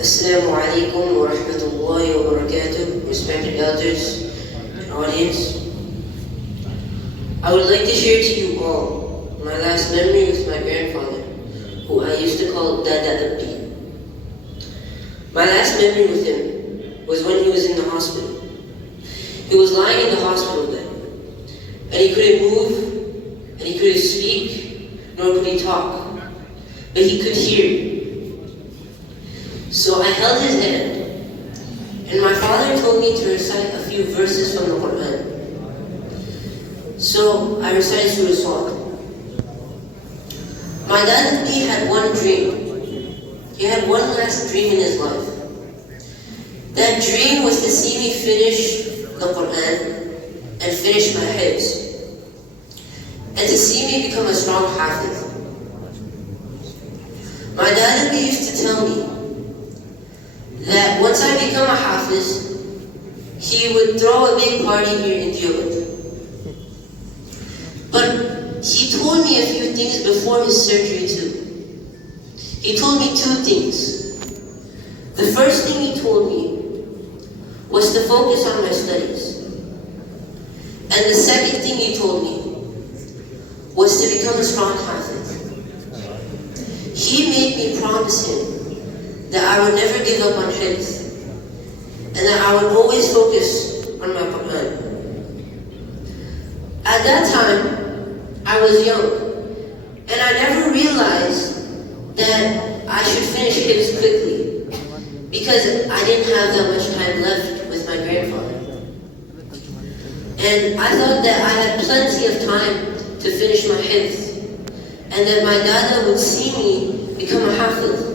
Assalamu alaikum wa rahmatullahi wa barakatuh, respected elders and audience. I would like to share to you all my last memory with my grandfather, who I used to call Dada Abdi. My last memory with him was when he was in the hospital. He was lying in the hospital bed, and he couldn't move, and he couldn't speak, nor could he talk, but he could hear. So I held his hand, and my father told me to recite a few verses from the Quran. So I recited Surah Sad. My dad had one dream. He had one last dream in his life. That dream was to see me finish the Quran and finish my hifz, and to see me become a strong hafiz. My dad used to tell me that once I become a hafiz, he would throw a big party here in Deoband. But he told me a few things before his surgery too. He told me two things. The first thing he told me was to focus on my studies. And the second thing he told me was to become a strong hafiz. He made me promise him that I would never give up on hifz, and that I would always focus on my Quran. At that time, I was young, and I never realized that I should finish hifz quickly, because I didn't have that much time left with my grandfather. And I thought that I had plenty of time to finish my hifz, and that my dada would see me become a hafiz.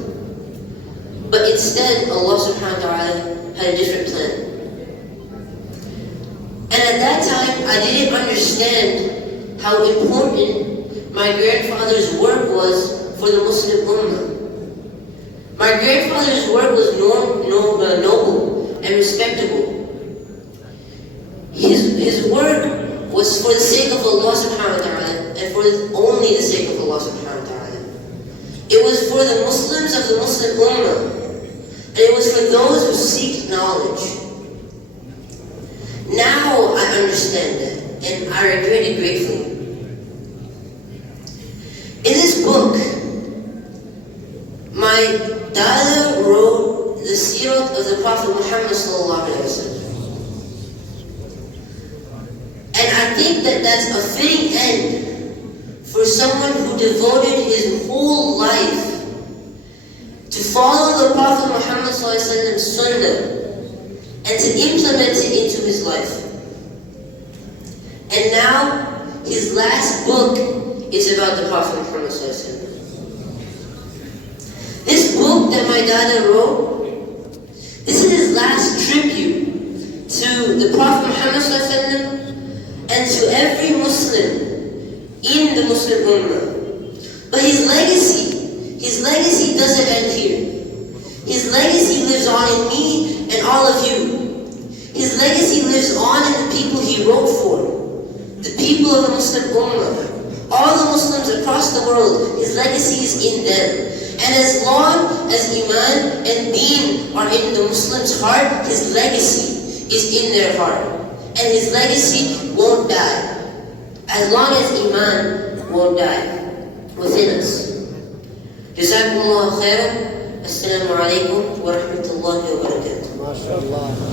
But instead, Allah subhanahu wa ta'ala had a different plan. And at that time, I didn't understand how important my grandfather's work was for the Muslim Ummah. My grandfather's work was noble and respectable. His work was for the sake of Allah subhanahu wa ta'ala, and for only the sake of Allah subhanahu wa ta'ala. It was for the Muslims of the Muslim Ummah, and it was for those who seek knowledge. Now I understand that, and I regret it gratefully. In this book, my dada wrote the sirat of the Prophet Muhammad sallallahu alaihi wasallam. And I think that that's a fitting end for someone who devoted his whole life to follow the Prophet Muhammad ﷺ's sunnah and to implement it into his life. And now, his last book is about the Prophet Muhammad ﷺ. This book that my dada wrote, this is his last tribute to the Prophet Muhammad ﷺ and to every Muslim in the Muslim Ummah. But his legacy doesn't end here. His legacy lives on in me and all of you. His legacy lives on in the people he wrote for, the people of the Muslim Ummah, all the Muslims across the world. His legacy is in them. And as long as Iman and Deen are in the Muslim's heart, his legacy is in their heart. And his legacy won't die, as long as Iman won't die within us. Jazakumullah khairan. Assalamu alaikum wa rahmatullahi wa barakatuh.